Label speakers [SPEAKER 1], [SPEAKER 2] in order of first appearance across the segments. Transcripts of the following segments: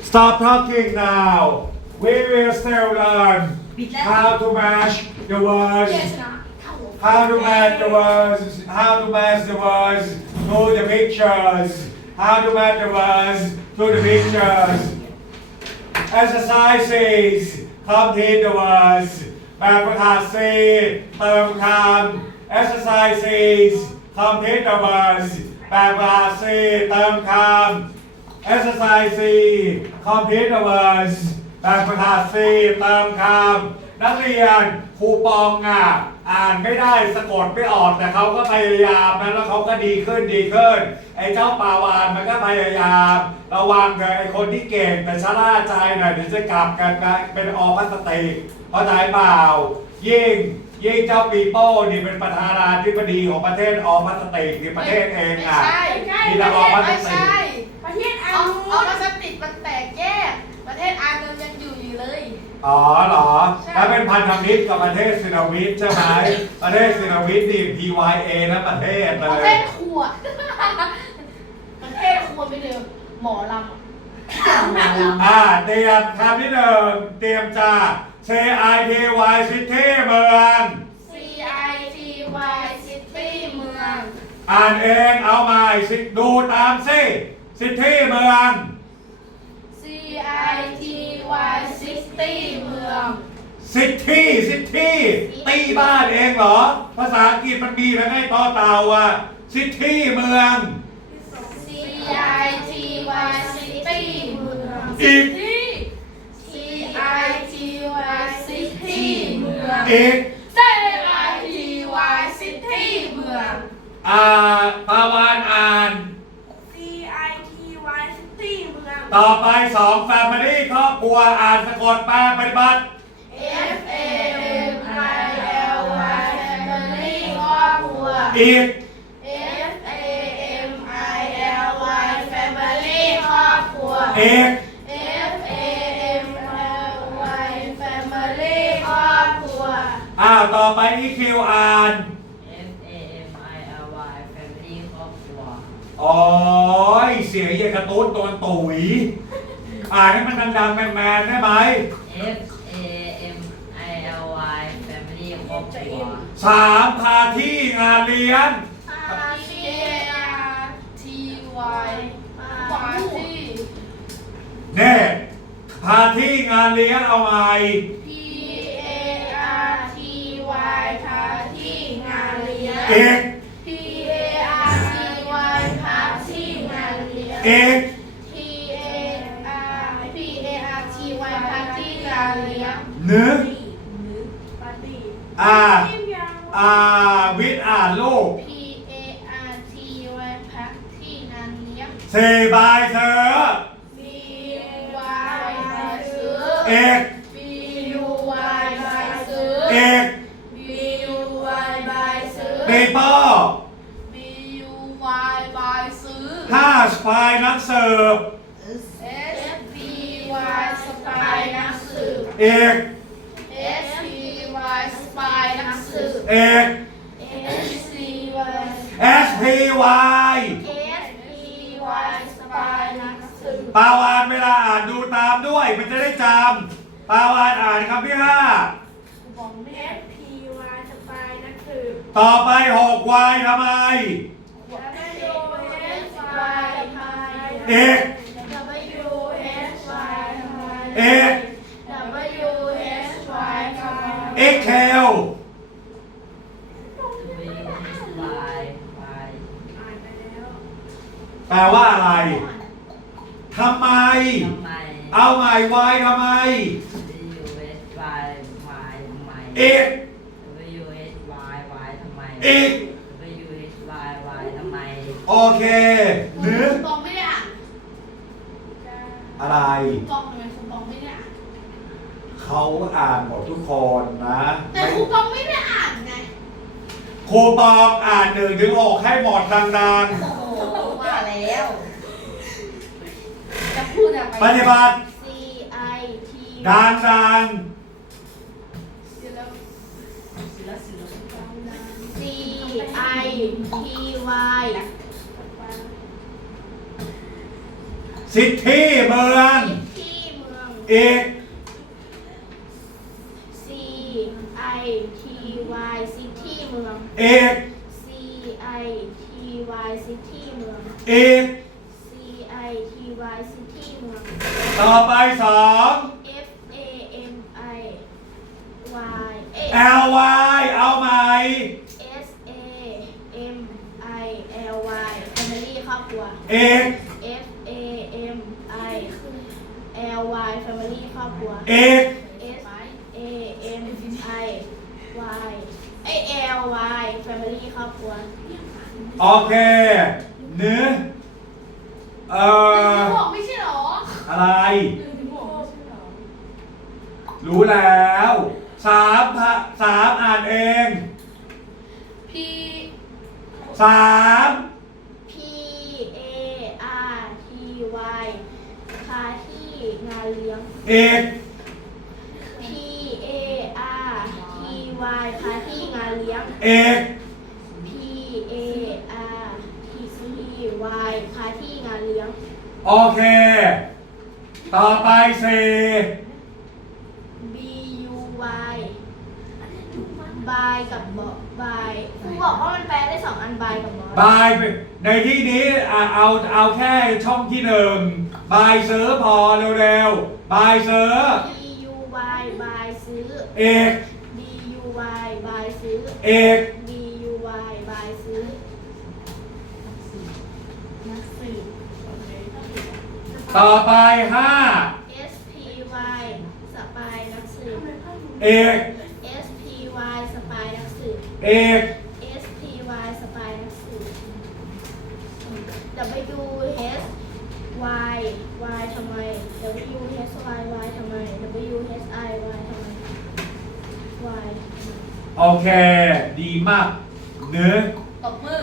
[SPEAKER 1] Stop talking now. We will still learn
[SPEAKER 2] ปิดแล้ว
[SPEAKER 1] how to match the words.
[SPEAKER 2] เย้ชนะเข้า
[SPEAKER 1] How to match the words. How to match the words to the pictures. How to match the words to the pictures. Exercises. Complete the words. แบบฝึกหัด C เติมคำ Exercises. Complete the words. แบบฝึกหัด C เติมคำ Exercise C Complete the words แบบฝึกหัด C เติมคำนักเรียนครูปองอ่านไม่ได้สะกดไม่ออกแต่เขาก็พยายามนะแล้วเขาก็ดีขึ้นไอ้เจ้าปาวานมันก็พยายามระวังเถอะไอ้คนที่เก่งแต่ชะล่าใจหน่อยเดี๋ยวจะกลับกันเป็นอพลาสติกเข้าใจเปล่ายิ่งเจ้าปีโป้นี่เป็นประธานาธิบดีของประเทศอพลาสติกนี่ประเทศเองนี่แต่อพลาสติก
[SPEAKER 2] ประเทศอาร์นูพลาสติกมันแตกแยกประเทศอาร์นูยังอยู่เลย
[SPEAKER 1] อ๋อเหรอถ้าเป็นพันธมิตรกับประเทศซินาวิทใช่ไหมประเทศซินาวิทนี่ PYA นะประเทศเล
[SPEAKER 2] ประเท
[SPEAKER 1] ย
[SPEAKER 2] ศครัวประเทศครัวไม่เดิมหมอลำ
[SPEAKER 1] เตรียมคำที่หนึ่งเตรียมจ้า CITY City เมือง
[SPEAKER 2] CITY City เมือง
[SPEAKER 1] อ่านเองเอาใหม่ดูตามสิซิตี้เมือง
[SPEAKER 2] CITY City เมือง
[SPEAKER 1] ซิตี้ตีบ้านเองเหรอภาษาอังกฤษมันมีแล้วไงต่อเต่าซิตี้เมือง
[SPEAKER 2] CITY City เมือง
[SPEAKER 1] อีก
[SPEAKER 2] CITY City เมือง
[SPEAKER 1] อีก
[SPEAKER 2] CITY City เมือง
[SPEAKER 1] ปาวานอ่าน
[SPEAKER 2] CITY City เมือง
[SPEAKER 1] ต่อไป2 Family ครอบครัวอ่านสะกดแปลปฏิบัติ
[SPEAKER 2] FAMILY Family ครอบครัว
[SPEAKER 1] อีก
[SPEAKER 2] FAMILY Family ครอบครัว
[SPEAKER 1] อีก
[SPEAKER 2] FAMILY Family ครอบครัว
[SPEAKER 1] ต่อไป EQ อ่าน
[SPEAKER 3] FAMILY Family ครอบครัว
[SPEAKER 1] อ๋อเสียงเยกระตุ้นตัวตุ๋ยอ่านให้มันดังๆแมนๆได้ไหม
[SPEAKER 3] FAMILY Family ครอบครัว
[SPEAKER 1] 3 พาที่งานเลี้ยง
[SPEAKER 2] PARTY
[SPEAKER 1] เน่พาที่งานเลี้ยงเอาใหม่
[SPEAKER 2] PARTY พาที่งานเลี้ยง
[SPEAKER 1] อีก
[SPEAKER 2] PARTY พาที่งานเลี้ยง
[SPEAKER 1] อีก
[SPEAKER 2] PARTY พาที่งานเลี้ยง
[SPEAKER 1] นึก
[SPEAKER 2] ปาร์ตี้
[SPEAKER 1] วิทย์อ่านลูก
[SPEAKER 2] PARTY พาที่งานเลี้ยง
[SPEAKER 1] เซบายเธอ
[SPEAKER 2] BY ซื้อ
[SPEAKER 1] เอก
[SPEAKER 2] BUY ซื้อ
[SPEAKER 1] เอก
[SPEAKER 2] BUY ซื้อ
[SPEAKER 1] เปเปอร์
[SPEAKER 2] BUY ซื้อ
[SPEAKER 1] 5 สปายนักเสิร์ฟ
[SPEAKER 2] SPY สปายนักสืบ
[SPEAKER 1] เอก
[SPEAKER 2] SPY สปายนักสืบ
[SPEAKER 1] เอก
[SPEAKER 2] SCY
[SPEAKER 1] SPY
[SPEAKER 2] SPY สปายนักสืบ
[SPEAKER 1] ปาวานเวลาอ่านดูตามด้วยมันจะได้จำปาวานอ่านคำที่
[SPEAKER 2] บอกไม่ได้ SPY สปายนักสืบ
[SPEAKER 1] 5 ต่อไป6 Y ทำไม
[SPEAKER 2] WSY
[SPEAKER 1] เอก
[SPEAKER 2] WSY
[SPEAKER 1] เอก
[SPEAKER 2] WSY
[SPEAKER 1] เอ็กเคล
[SPEAKER 3] WHY
[SPEAKER 1] แปลว่าอะไรทำไม
[SPEAKER 3] ทำไม
[SPEAKER 1] เอาใหม่ Y ทำไม
[SPEAKER 3] WHY ทำไม
[SPEAKER 1] เอก
[SPEAKER 3] WHY ทำไม
[SPEAKER 1] เอก
[SPEAKER 3] WHY ทำไม
[SPEAKER 1] โอเคหรือ
[SPEAKER 2] คุณบองไม่ได้อ่าน
[SPEAKER 1] อะไร
[SPEAKER 2] คุณบองทำไมคุณบองไม่ได้อ่าน
[SPEAKER 1] เขาอ่านหมดทุกคนนะ
[SPEAKER 2] แต่คุณบองไม่ได้อ่านไง
[SPEAKER 1] ครูปองอ่าน1 ถึง 6ให้หมดดัง
[SPEAKER 2] โอ้โหว่าแล้วจะพูดอะไร
[SPEAKER 1] ๆปฏิบัติ
[SPEAKER 2] CIT
[SPEAKER 1] ดัง
[SPEAKER 2] ศิลป์ CITY
[SPEAKER 1] ๆซิตี้เมือง
[SPEAKER 2] ที่
[SPEAKER 1] เอก
[SPEAKER 2] C I T Y City เมือง
[SPEAKER 1] เอก
[SPEAKER 2] C I T Y City เมือง
[SPEAKER 1] เอก
[SPEAKER 2] C I T Y City เมือง
[SPEAKER 1] ต่อไปสอง
[SPEAKER 2] F A M I Y
[SPEAKER 1] L Y เอาใหม่
[SPEAKER 2] S A M I L Y Family ครอบครัว
[SPEAKER 1] เอก
[SPEAKER 2] F A M I L Y Family ครอบครัว
[SPEAKER 1] เอก
[SPEAKER 2] S A M I Y L Y Family ครอบครัว
[SPEAKER 1] โอเคเนื้อ
[SPEAKER 2] ไม่ใช่หรอ
[SPEAKER 1] อะไร รู้แล้วสามอ่านเอง
[SPEAKER 2] P
[SPEAKER 1] สาม
[SPEAKER 2] P A R T Y พาที่งานเลี้ยง
[SPEAKER 1] เอก
[SPEAKER 2] P A R T Y พาที่งานเลี้ยง
[SPEAKER 1] เอก
[SPEAKER 2] P A R T Y พาที่งานเลี้ยง
[SPEAKER 1] โอเค ต่อไปเซ
[SPEAKER 2] B U Y บายกับบอบายครูบอกว่ามันแปลได้สองอันบายกับบอย
[SPEAKER 1] บายในที่นี้เอาแค่ช่องที่หนึ่งบายเซอร์พอเร็วๆบายเซอร์
[SPEAKER 2] B U Y บายซื้อ
[SPEAKER 1] เอก
[SPEAKER 2] B U Y บายซื้อ
[SPEAKER 1] เอก
[SPEAKER 2] B U Y บายซื้อนักสืบ
[SPEAKER 1] ต่อไปห้า
[SPEAKER 2] S P Y สปายนักสืบ
[SPEAKER 1] เอก
[SPEAKER 2] S P Y สปายนักสืบ
[SPEAKER 1] เอก
[SPEAKER 2] S P Y สปายนักสืบ W H Y Y ทำไม W H Y Y ทำไม W H I Y ทำไม Y
[SPEAKER 1] โอเค ดีมากเนื้อ
[SPEAKER 2] ตบมือ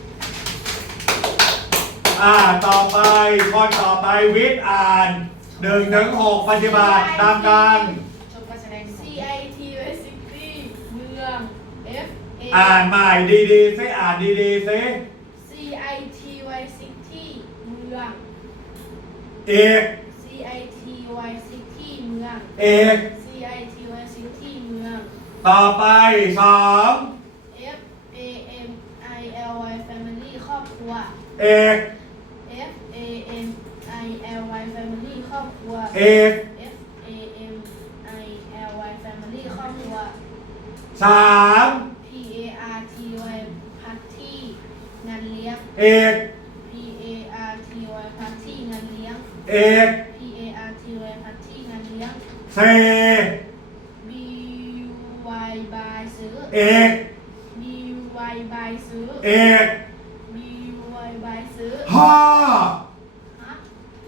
[SPEAKER 1] ต่อไปคนต่อไปวิทย์อ่าน1-6ปฏิบัติตามกัน
[SPEAKER 2] ชมการแสดง C I T Y City เมือง F A
[SPEAKER 1] อ่านใหม่ดีๆซิอ่านดีๆซิ
[SPEAKER 2] C I T Y City เมือง
[SPEAKER 1] เอก
[SPEAKER 2] C I T Y City เมือง
[SPEAKER 1] เอก
[SPEAKER 2] C I T Y City เมือง
[SPEAKER 1] ต่อไปสอง
[SPEAKER 2] F A M I L Y Family ครอบครัว
[SPEAKER 1] เอก
[SPEAKER 2] F A M I L Y Family ครอบครัว
[SPEAKER 1] เอก
[SPEAKER 2] F A M I L Y Family ครอบครัว
[SPEAKER 1] สาม
[SPEAKER 2] P A R T Y Party งานเลี้ยง
[SPEAKER 1] เอก
[SPEAKER 2] P A R T Y Party งานเลี้ยง
[SPEAKER 1] เอก
[SPEAKER 2] P A R T Y Party งานเลี้ยง
[SPEAKER 1] เซ
[SPEAKER 2] B U Y บายซื้อ
[SPEAKER 1] เอก
[SPEAKER 2] B U Y บายซื้อ
[SPEAKER 1] เอก
[SPEAKER 2] B U Y บายซื้อ
[SPEAKER 1] ห้า
[SPEAKER 2] ฮะ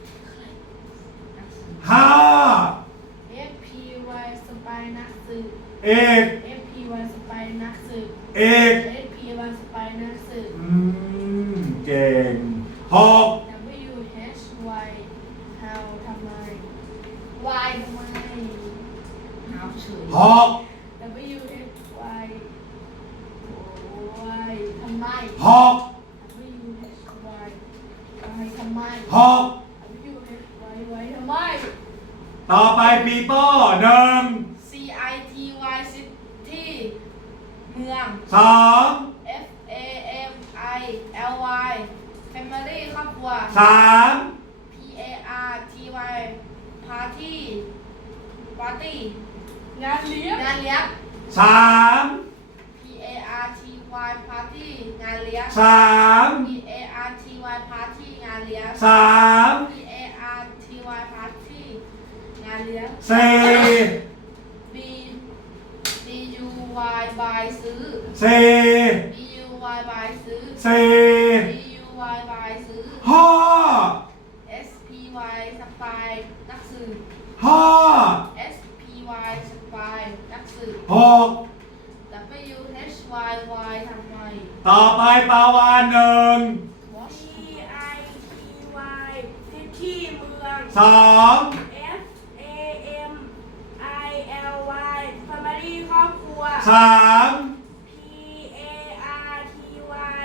[SPEAKER 1] ห้า
[SPEAKER 2] F P Y สปายนักสืบ
[SPEAKER 1] เอก
[SPEAKER 2] F P Y สปายนักสืบ
[SPEAKER 1] เอก
[SPEAKER 2] F P Y สปายนักสืบ
[SPEAKER 1] เก่งหก
[SPEAKER 2] W H Y how ทำไม Y ทำไม
[SPEAKER 3] เอาเฉย
[SPEAKER 1] หก
[SPEAKER 2] W H Y Y ทำไม
[SPEAKER 1] หก
[SPEAKER 2] W H Y Y ทำไม
[SPEAKER 1] หก
[SPEAKER 2] W H Y Y ทำไม
[SPEAKER 1] ต่อไปปีโป้หนึ่ง
[SPEAKER 2] C I T Y City เมือง
[SPEAKER 1] สอง
[SPEAKER 2] F A M I L Y Family ครอบครัว
[SPEAKER 1] สาม
[SPEAKER 2] P A R T Y Party งานเลี้ยง
[SPEAKER 1] สาม
[SPEAKER 2] P A R T Y Party งานเลี้ยง
[SPEAKER 1] สาม
[SPEAKER 2] P A R T Y Party งานเลี้ยง
[SPEAKER 1] สาม
[SPEAKER 2] P A R T Y Party งานเลี้ยง
[SPEAKER 1] สี่
[SPEAKER 2] B B U Y บายซื้อ
[SPEAKER 1] สี่
[SPEAKER 2] B U Y บายซื้อ
[SPEAKER 1] สี่
[SPEAKER 2] B U Y บายซื้อ
[SPEAKER 1] ห้า
[SPEAKER 2] S P Y สปายนักสืบ
[SPEAKER 1] ห้า
[SPEAKER 2] S P Y สปายนักสืบ
[SPEAKER 1] หก
[SPEAKER 2] W H Y Y ทำไม
[SPEAKER 1] ต่อไปปาวานหนึ่ง
[SPEAKER 2] Watch
[SPEAKER 4] T I T Y City เมือง
[SPEAKER 1] สอง
[SPEAKER 4] F A M I L Y Family ครอบครัว
[SPEAKER 1] สาม
[SPEAKER 4] P A R T Y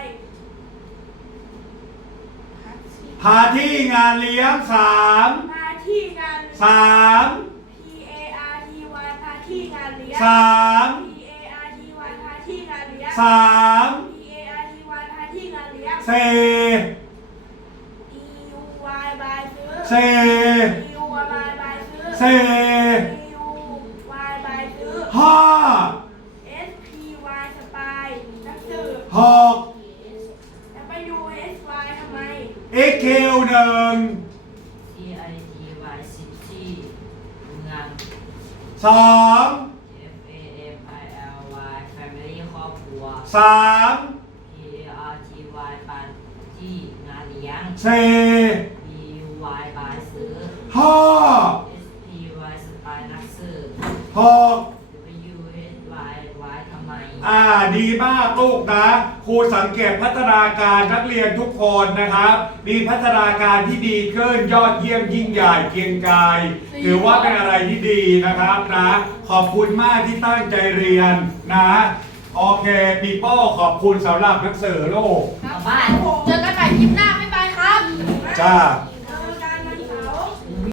[SPEAKER 1] พาที่งานเลี้ยงสาม
[SPEAKER 4] มาที่งานเลี้
[SPEAKER 1] 3
[SPEAKER 4] PARTY พาที่งานเลี้ยง
[SPEAKER 1] 3
[SPEAKER 4] PARTY พาที่งานเลี้ยง
[SPEAKER 1] 3
[SPEAKER 4] PARTY พาที่งานเลี้ยง
[SPEAKER 1] 4
[SPEAKER 4] EUY บายซื้อ
[SPEAKER 1] 4
[SPEAKER 4] EUY บายซื้อ
[SPEAKER 1] 4
[SPEAKER 4] EUY บายซื้อ
[SPEAKER 1] 5
[SPEAKER 4] SPY สปายนักสืบ
[SPEAKER 1] 6
[SPEAKER 4] WSY ทำไม
[SPEAKER 1] XQ 1
[SPEAKER 3] CITY 10ที่งาน
[SPEAKER 1] 2
[SPEAKER 3] FAMILY Family ครอบครัว
[SPEAKER 1] 3
[SPEAKER 3] PARTY ปาร์ตี้งานเลี้ยง
[SPEAKER 1] 4
[SPEAKER 3] BUY บายซื้อ
[SPEAKER 1] 5
[SPEAKER 3] SPY สปายนักสืบ
[SPEAKER 1] 6
[SPEAKER 3] WHY ทำไม
[SPEAKER 1] ดีมากลูกนะครูสังเกตพัฒนาการนักเรียนทุกคนนะครับ มีพัฒนาการที่ดีขึ้นยอดเยี่ยมยิ่งใหญ่เกรียงกายถือว่าเป็นอะไรที่ดีนะครับนะขอบคุณมากที่ตั้งใจเรียนนะโอเคปีโป้ขอบคุณสำหรับหนังสือลูก
[SPEAKER 3] กลับบ้าน
[SPEAKER 2] เจอกันใหม่คลิปหน้า บ๊ายบายครับ
[SPEAKER 1] จ้า